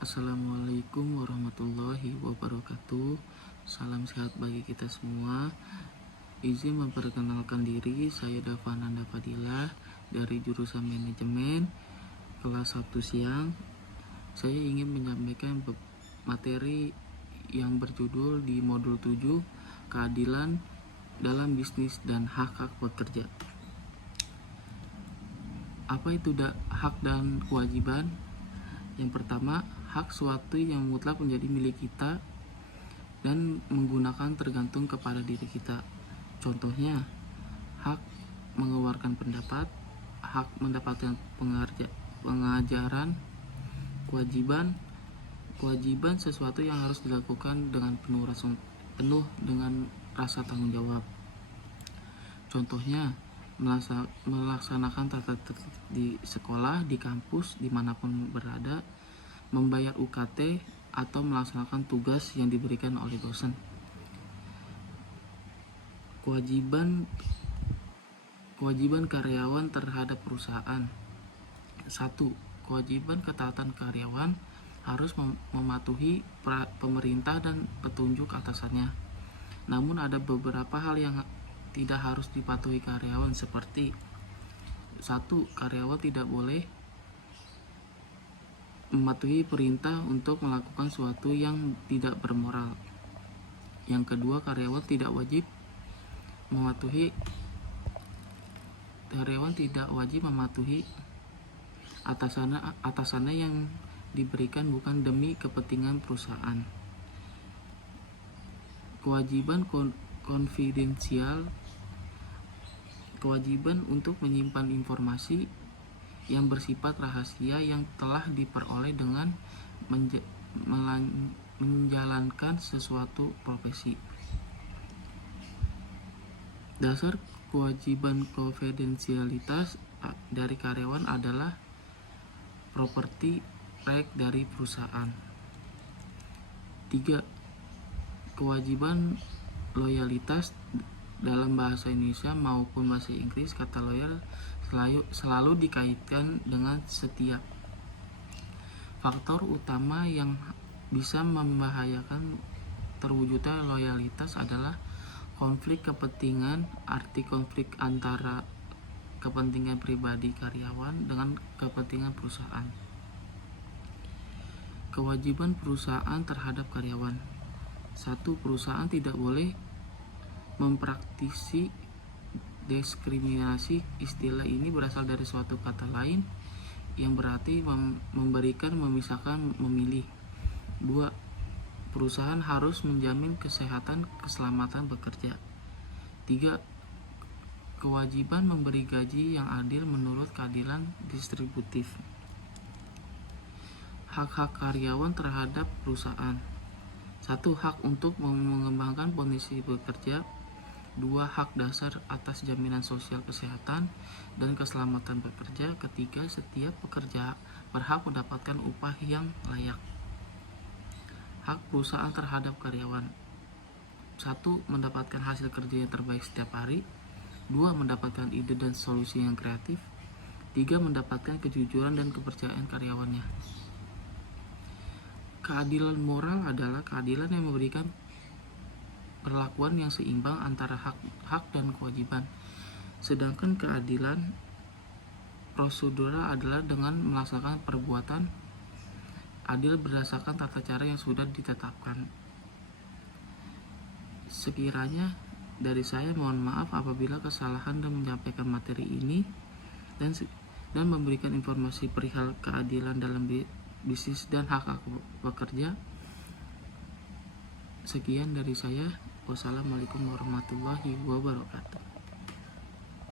Assalamualaikum warahmatullahi wabarakatuh. Salam sehat bagi kita semua. Izin memperkenalkan diri, saya Davananda Fadilah dari jurusan manajemen kelas 1 siang. Saya ingin menyampaikan materi yang berjudul di modul 7, keadilan dalam bisnis dan hak-hak pekerja. Apa itu hak dan kewajiban? Yang pertama, hak suatu yang mutlak menjadi milik kita dan menggunakan tergantung kepada diri kita. Contohnya, hak mengeluarkan pendapat, hak mendapatkan pengajaran. Kewajiban sesuatu yang harus dilakukan dengan penuh dengan rasa tanggung jawab. Contohnya, melaksanakan tata tertib di sekolah, di kampus, dimanapun berada, membayar UKT, atau melaksanakan tugas yang diberikan oleh dosen. Kewajiban karyawan terhadap perusahaan. 1. Kewajiban ketaatan karyawan harus mematuhi pemerintah dan petunjuk atasannya. Namun ada beberapa hal yang tidak harus dipatuhi karyawan, seperti 1. Karyawan tidak boleh mematuhi perintah untuk melakukan sesuatu yang tidak bermoral. Yang kedua, karyawan tidak wajib mematuhi atasannya yang diberikan bukan demi kepentingan perusahaan. Kewajiban konfidensial, kewajiban untuk menyimpan informasi yang bersifat rahasia yang telah diperoleh dengan menjalankan sesuatu profesi. Dasar kewajiban konfidensialitas dari karyawan adalah properti right dari perusahaan. 3. Kewajiban loyalitas. Dalam bahasa Indonesia maupun bahasa Inggris, kata loyal selalu dikaitkan dengan setia. Faktor utama yang bisa membahayakan terwujudnya loyalitas adalah konflik kepentingan. Arti konflik antara kepentingan pribadi karyawan dengan kepentingan perusahaan. Kewajiban perusahaan terhadap karyawan. 1. Perusahaan tidak boleh mempraktisi diskriminasi. Istilah ini berasal dari suatu kata lain yang berarti memberikan, memisahkan, memilih. 2. Perusahaan harus menjamin kesehatan keselamatan bekerja. 3. Kewajiban memberi gaji yang adil menurut keadilan distributif. Hak-hak karyawan terhadap perusahaan. 1. Hak untuk mengembangkan kondisi bekerja. 2. Hak dasar atas jaminan sosial kesehatan dan keselamatan bekerja. 3. Setiap pekerja berhak mendapatkan upah yang layak. Hak perusahaan terhadap karyawan. 1. Mendapatkan hasil kerja yang terbaik setiap hari. 2. Mendapatkan ide dan solusi yang kreatif. 3. Mendapatkan kejujuran dan kepercayaan karyawannya. Keadilan moral adalah keadilan yang memberikan perlakuan yang seimbang antara hak dan kewajiban. Sedangkan keadilan prosedural adalah dengan melaksanakan perbuatan adil berdasarkan tata cara yang sudah ditetapkan. Sekiranya dari saya, mohon maaf apabila kesalahan dan menyampaikan materi ini dan memberikan informasi perihal keadilan dalam bisnis dan hak pekerja. Sekian dari saya. Wassalamualaikum warahmatullahi wabarakatuh.